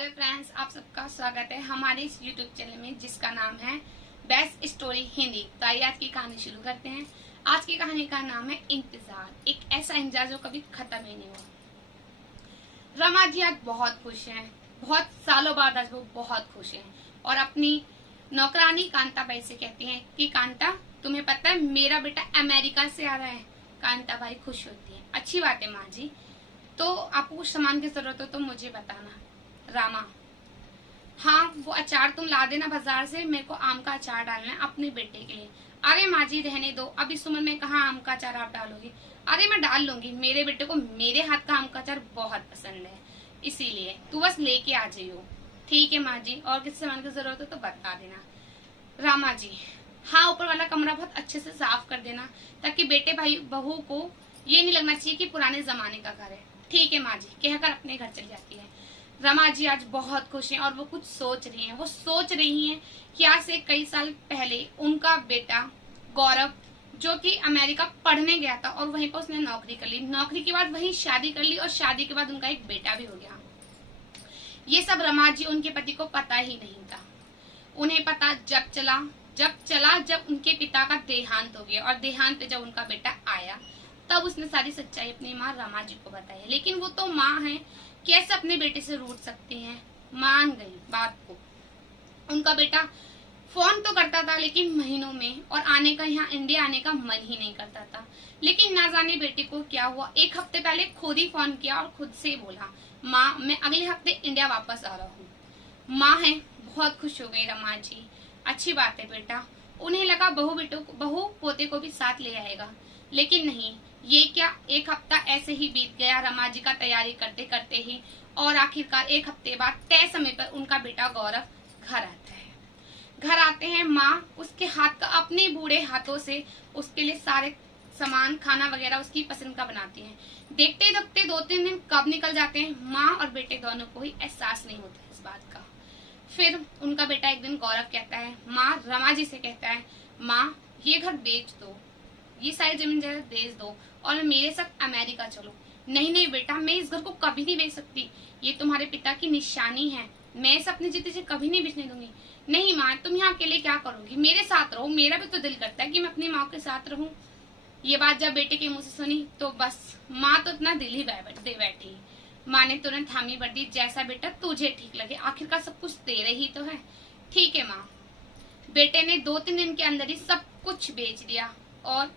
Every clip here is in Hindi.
हेलो फ्रेंड्स, आप सबका स्वागत है हमारे इस यूट्यूब चैनल में जिसका नाम है बेस्ट स्टोरी हिंदी। तो आइए आज की कहानी शुरू करते हैं। आज की कहानी का नाम है इंतजार। एक ऐसा इंतजार जो कभी खत्म ही नहीं हुआ। रमा जी आज बहुत खुश हैं। बहुत सालों बाद आज वो बहुत खुश हैं और अपनी नौकरानी कांता बाई से कहती हैं कि कांता, तुम्हें पता है मेरा बेटा अमेरिका से आ रहा है। कांता बाई खुश होती है। अच्छी बात है माँ जी, तो आपको कुछ सामान की जरूरत हो तो मुझे बताना। रामा, हाँ वो अचार तुम ला देना बाजार से, मेरे को आम का अचार डालना है अपने बेटे के लिए। अरे माँ जी रहने दो, अब इस उम्र में कहाँ आम का अचार आप डालोगी। अरे मैं डाल लूंगी, मेरे बेटे को मेरे हाथ का आम का अचार बहुत पसंद है, इसीलिए तू बस लेके आ जाइयो। ठीक है माँ जी, और किसी सामान की जरूरत हो तो बता देना। रामा जी, हाँ ऊपर वाला कमरा बहुत अच्छे से साफ कर देना ताकि बेटे भाई बहू को ये नहीं लगना चाहिए कि पुराने जमाने का घर है। ठीक है माँ जी, कहकर अपने घर चली जाती है। रमा जी आज बहुत खुश हैं और वो कुछ सोच रही हैं। वो सोच रही हैं कि आज से कई साल पहले उनका बेटा गौरव, जो कि अमेरिका पढ़ने गया था और वहीं पर उसने नौकरी कर ली, नौकरी के बाद वहीं शादी कर ली और शादी के बाद उनका एक बेटा भी हो गया। ये सब रमा जी उनके पति को पता ही नहीं था। उन्हें पता जब उनके पिता का देहांत हो गया और देहांत पे जब उनका बेटा आया तब उसने सारी सच्चाई अपनी माँ रमा जी को बताई। लेकिन वो तो माँ है, कैसे अपने बेटे से रूठ सकती हैं। मान गई बात को। उनका बेटा फोन तो करता था लेकिन महीनों में, और आने का यहाँ इंडिया आने का मन ही नहीं करता था। लेकिन ना जाने बेटे को क्या हुआ, एक हफ्ते पहले खुद ही फोन किया और खुद से बोला, माँ मैं अगले हफ्ते इंडिया वापस आ रहा हूँ। माँ है बहुत खुश हो गई रमा जी। अच्छी बात है बेटा। उन्हें लगा बहू पोते को भी साथ ले आएगा, लेकिन नहीं। ये क्या, एक हफ्ता ऐसे ही बीत गया रमा जी का तैयारी करते करते ही, और आखिरकार एक हफ्ते बाद तय समय पर उनका बेटा गौरव घर आता है। घर आते हैं, माँ उसके हाथ का अपने बूढ़े हाथों से उसके लिए सारे सामान खाना वगैरह उसकी पसंद का बनाती हैं। देखते देखते 2-3 दिन कब निकल जाते हैं, माँ और बेटे दोनों को ही एहसास नहीं होता इस बात का। फिर उनका बेटा एक दिन गौरव कहता है, माँ रमा जी से कहता है, माँ ये घर बेच दो, ये सारी जमीन जायदाद बेच दो और मेरे साथ अमेरिका चलो। नहीं नहीं बेटा, मैं इस घर को कभी नहीं बेच सकती, ये तुम्हारे पिता की निशानी है, मैं इसे अपने जीते जी कभी नहीं बेचने दूंगी। नहीं माँ, तुम यहाँ अकेले क्या करोगी, मेरे साथ रहो, मेरा भी तो दिल करता है कि मैं अपनी माँ के साथ रहूं। ये बात जब बेटे के मुंह से सुनी तो बस माँ तो इतना दिल ही दे बैठी। माँ ने तुरंत हामी भर दी, जैसा बेटा तुझे ठीक लगे, आखिरकार सब कुछ तेरे ही तो है। ठीक है माँ। बेटे ने 2-3 दिन के अंदर ही सब कुछ बेच दिया और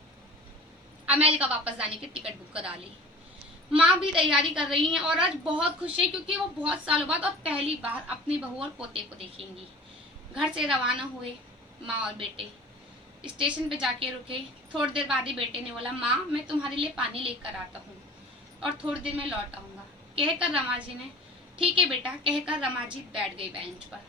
अमेरिका वापस जाने की टिकट बुक करा ली। माँ भी तैयारी कर रही हैं और आज बहुत खुश है क्योंकि वो बहुत सालों बाद और पहली बार अपनी बहू और पोते को देखेंगी। घर से रवाना हुए माँ और बेटे। स्टेशन पे जाके रुके। थोड़ी देर बाद ही बेटे ने बोला, माँ मैं तुम्हारे लिए पानी लेकर आता हूँ और थोड़ी देर में लौट आऊंगा। कहकर रमा जी ने, ठीक है बेटा, कहकर रमा जी बैठ गई बेंच पर।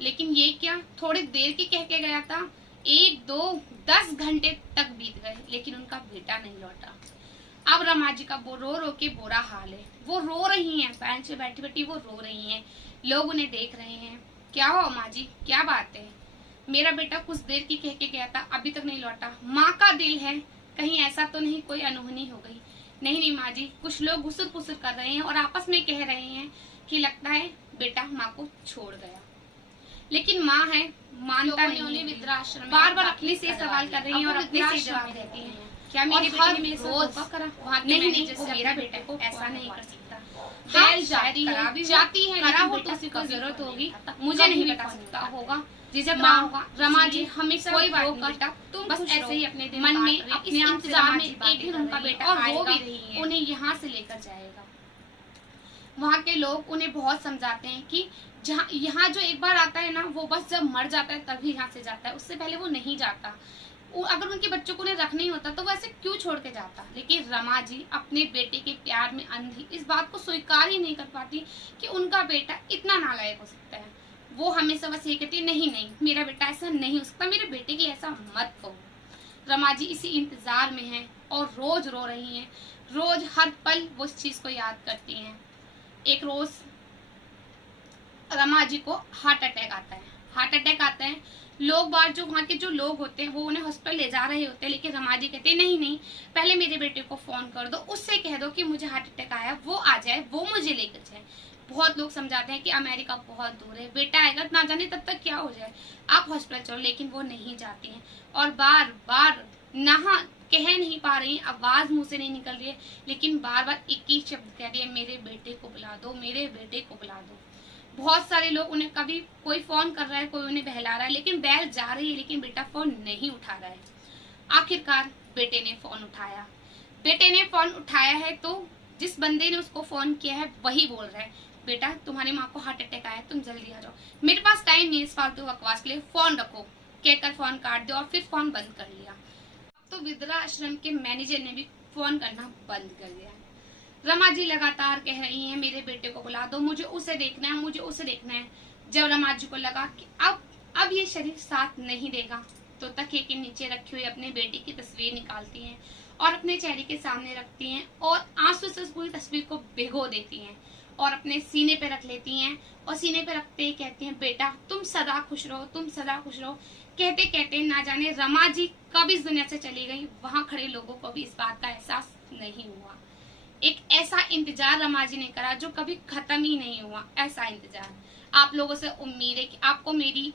लेकिन ये क्या, थोड़ी देर की कह के गया था, 1-2-10 घंटे तक बीत गए लेकिन उनका बेटा नहीं लौटा। अब रमा जी का रो रो के बुरा हाल है। वो रो रही हैं, बेंच पे बैठी बैठी वो रो रही हैं। लोग उन्हें देख रहे हैं। क्या हो माँ जी, क्या बात है, मेरा बेटा कुछ देर की कह के गया था, अभी तक नहीं लौटा। माँ का दिल है, कहीं ऐसा तो नहीं कोई अनहोनी हो गई। नहीं नहीं माँ जी, कुछ लोग घुसुर पुसुर कर रहे हैं और आपस में कह रहे हैं कि लगता है बेटा माँ को छोड़ गया। लेकिन माँ है, मानता नहीं, वृद्धाश्रम बार बार अपने से सवाल कर रही है और अपने से जवाब देती है। क्या मेरे बेटे ने मेरे साथ धोखा करा? नहीं, वो मेरा बेटा को ऐसा नहीं कर सकता। जाती है करा हो तो उसी को जरूरत होगी, मुझे नहीं बता सकता होगा। होगा रमा जी हमेशा कोई बात नहीं बेटा, तुम बस ऐसे ही अपने मन में अपने इंतजार में एक दिन उनका बेटा आएगा, उन्हें यहाँ से लेकर जाएगा। वहाँ के लोग उन्हें बहुत समझाते हैं कि जहाँ यहाँ जो एक बार आता है ना, वो बस जब मर जाता है तभी यहाँ से जाता है, उससे पहले वो नहीं जाता। अगर उनके बच्चों को उन्हें रखना ही होता तो वो ऐसे क्यों छोड़ के जाता। लेकिन रमा जी अपने बेटे के प्यार में अंधी इस बात को स्वीकार ही नहीं कर पाती कि उनका बेटा इतना नालायक हो सकता है। वो हमेशा बस ये कहती है, नहीं नहीं मेरा बेटा ऐसा नहीं हो सकता, मेरे बेटे के लिए ऐसा मत कहो। रमा जी इसी इंतजार में है और रोज रो रही हैं। रोज हर पल वो इस चीज को याद करती हैं। एक रोज रमा जी को हार्ट अटैक आता है। लोग बाहर जो वहाँ के जो लोग होते हैं वो उन्हें हॉस्पिटल ले जा रहे होते हैं, लेकिन रमा जी कहते हैं, नहीं नहीं पहले मेरे बेटे को फोन कर दो, उससे कह दो कि मुझे हार्ट अटैक आया, वो आ जाए, वो मुझे लेकर जाए। बहुत लोग समझाते हैं कि अमेरिका बहुत दूर है, बेटा आएगा ना जाने तब तक क्या हो जाए, आप हॉस्पिटल चलो, लेकिन वो नहीं जाती हैं और बार बार कह नहीं पा रही, आवाज मुंह से नहीं निकल रही है, लेकिन बार बार एक ही शब्द कह रही है, मेरे बेटे को बुला दो, मेरे बेटे को बुला दो। बहुत सारे लोग उन्हें, कभी कोई फोन कर रहा है, कोई उन्हें बहला रहा है, लेकिन बेल जा रही है, लेकिन बेटा फोन नहीं उठा रहा है। आखिरकार बेटे ने फोन उठाया। बेटे ने फोन उठाया है तो जिस बंदे ने उसको फोन किया है वही बोल रहा है, बेटा तुम्हारी माँ को हार्ट अटैक आया, तुम जल्दी आ जाओ, मेरे पास टाइम नहीं है इस फालतू बकवास के लिए, फोन रखो, कहकर फोन काट दो और फिर फोन बंद कर लिया। तो वृद्धाश्रम के मैनेजर ने भी फोन करना बंद कर दिया। रमा जी लगातार कह रही हैं, मेरे बेटे को बुला दो, मुझे उसे देखना है, मुझे उसे देखना है। जब रमा जी को लगा कि अब ये शरीर साथ नहीं देगा, तो तकिए के नीचे रखी हुई अपने बेटी की तस्वीर निकालती हैं और अपने चेहरे के सामने रखती हैं और आंसू से उस पूरी तस्वीर को भिगो देती हैं और अपने सीने पे रख लेती हैं और सीने पे रखते ही कहती हैं, बेटा तुम सदा खुश रहो, तुम सदा खुश रहो। कहते कहते ना जाने रमा जी कब इस दुनिया से चली गई, वहां खड़े लोगों को भी इस बात का एहसास नहीं हुआ। एक ऐसा इंतजार रमा जी ने करा जो कभी खत्म ही नहीं हुआ, ऐसा इंतजार। आप लोगों से उम्मीद है कि आपको मेरी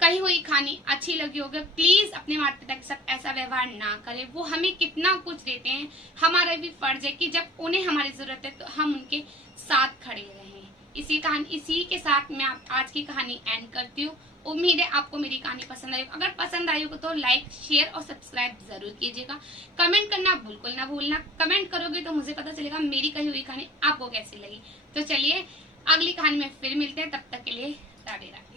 कही हुई कहानी अच्छी लगी होगी। प्लीज अपने माता पिता के साथ ऐसा व्यवहार ना करें, वो हमें कितना कुछ देते हैं, हमारा भी फर्ज है कि जब उन्हें हमारी जरूरत है तो हम उनके साथ खड़े रहें। इसी के साथ मैं आज की कहानी एंड करती हूँ। उम्मीद है आपको मेरी कहानी पसंद आई। अगर पसंद आई हो तो लाइक, शेयर और सब्सक्राइब जरूर कीजिएगा। कमेंट करना बिल्कुल ना भूलना, कमेंट करोगे तो मुझे पता चलेगा मेरी कही हुई कहानी आपको कैसी लगी। तो चलिए अगली कहानी में फिर मिलते हैं, तब तक के लिए राधे राधे।